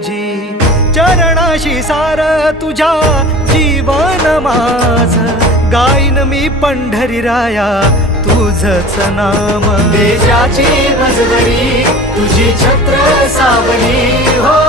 तुझी, चरणाशी सार तुझ्या जीवन माझ, गाईन मी पंढरी राया तुझच नाम. तेजाची मजबरी तुझी छत्र सावली हो,